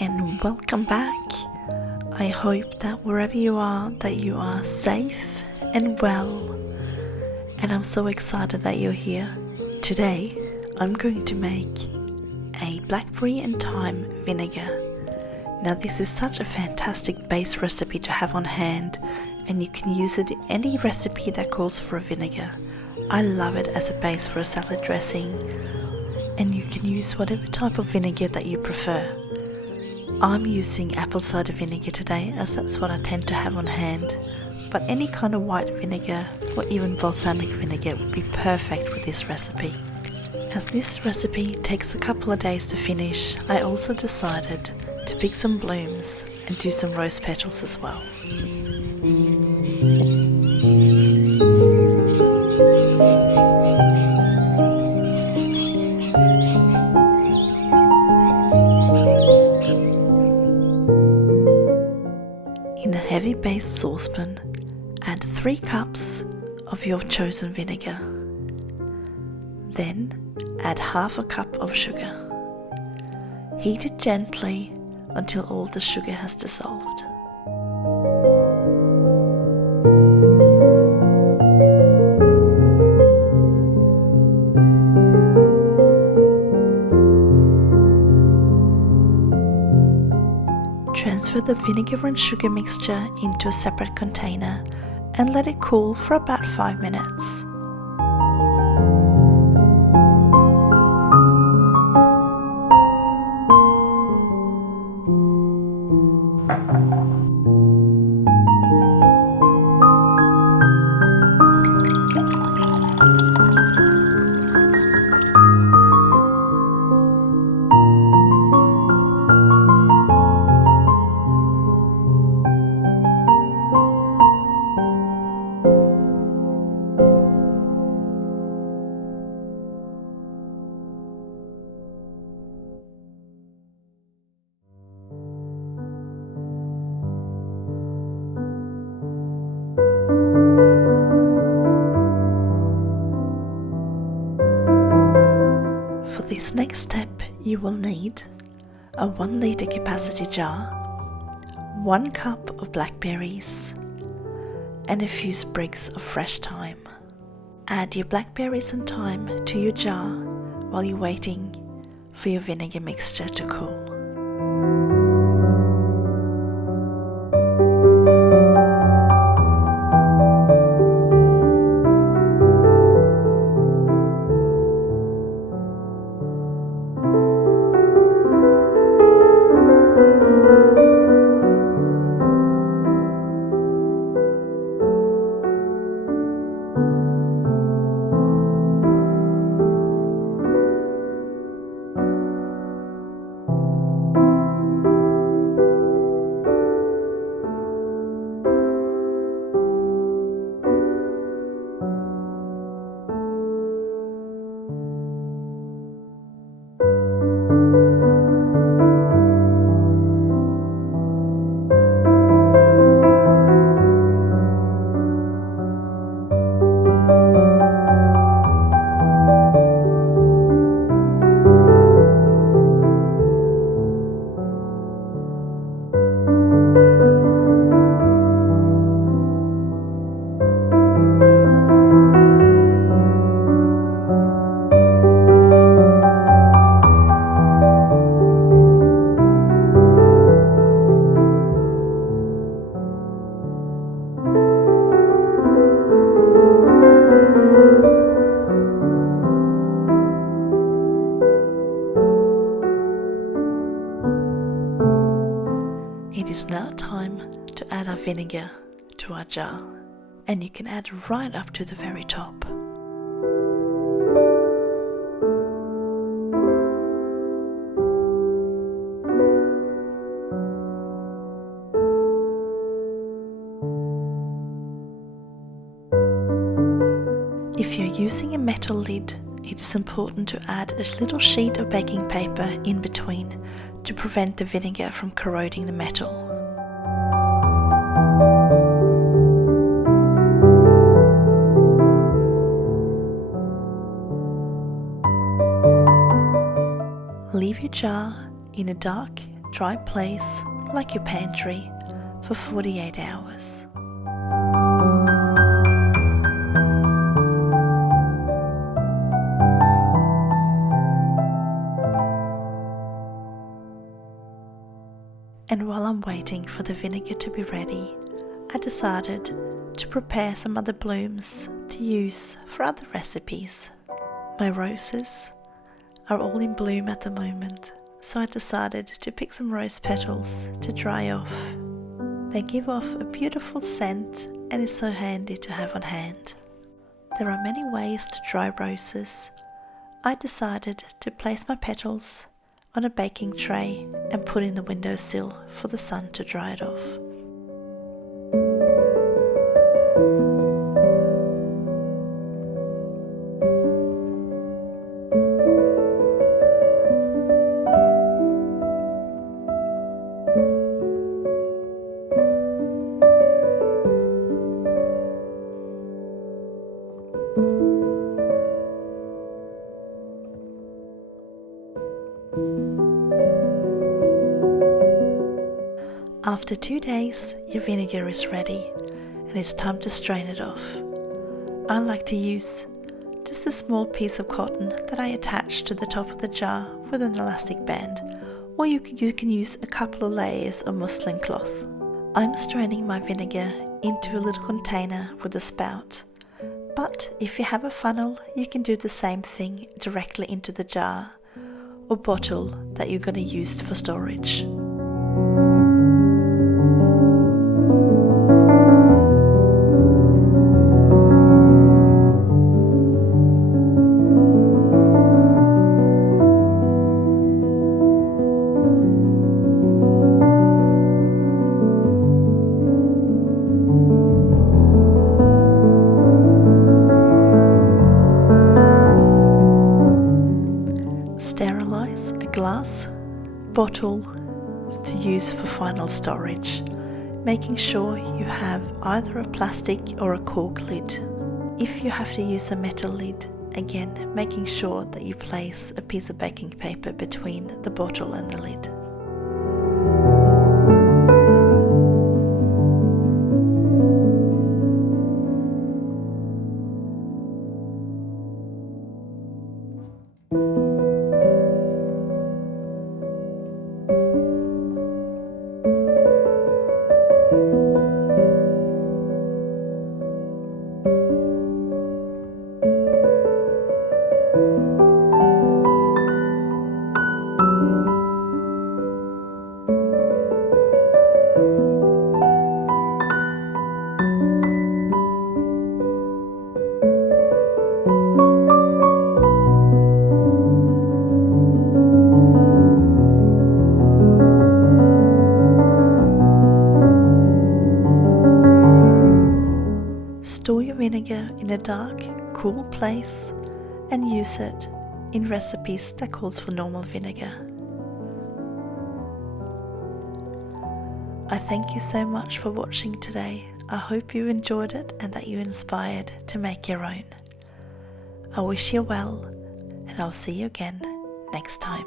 and welcome back. I hope that wherever you are safe and well, and I'm so excited that you're here. Today I'm going to make a blackberry and thyme vinegar. Now this is such a fantastic base recipe to have on hand, and you can use it in any recipe that calls for a vinegar. I love it as a base for a salad dressing, and you can use whatever type of vinegar that you prefer. I'm using apple cider vinegar today as that's what I tend to have on hand, but any kind of white vinegar or even balsamic vinegar would be perfect with this recipe. As this recipe takes a couple of days to finish, I also decided to pick some blooms and do some rose petals as well. In a heavy based saucepan, add 3 cups of your chosen vinegar. Then add half a cup of sugar. Heat it gently until all the sugar has dissolved. Transfer the vinegar and sugar mixture into a separate container and let it cool for about 5 minutes. For this next step, you will need a 1 litre capacity jar, 1 cup of blackberries, and a few sprigs of fresh thyme. Add your blackberries and thyme to your jar while you're waiting for your vinegar mixture to cool. It is now time to add our vinegar to our jar, and you can add right up to the very top. If you're using a metal lid, it is important to add a little sheet of baking paper in between to prevent the vinegar from corroding the metal. Leave your jar in a dark dry place like your pantry for 48 hours. And while I'm waiting for the vinegar to be ready, I decided to prepare some other blooms to use for other recipes. My roses are all in bloom at the moment, so I decided to pick some rose petals to dry off. They give off a beautiful scent and is so handy to have on hand. There are many ways to dry roses. I decided to place my petals on a baking tray and put in the windowsill for the sun to dry it off. After 2 days, your vinegar is ready and it's time to strain it off. I like to use just a small piece of cotton that I attach to the top of the jar with an elastic band, or you can use a couple of layers of muslin cloth. I'm straining my vinegar into a little container with a spout, but if you have a funnel, you can do the same thing directly into the jar or bottle that you're going to use for storage. Sterilize a glass bottle to use for final storage, making sure you have either a plastic or a cork lid. If you have to use a metal lid, again making sure that you place a piece of baking paper between the bottle and the lid. Store your vinegar in a dark, cool place and use it in recipes that calls for normal vinegar. I thank you so much for watching today. I hope you enjoyed it and that you're inspired to make your own. I wish you well, and I'll see you again next time.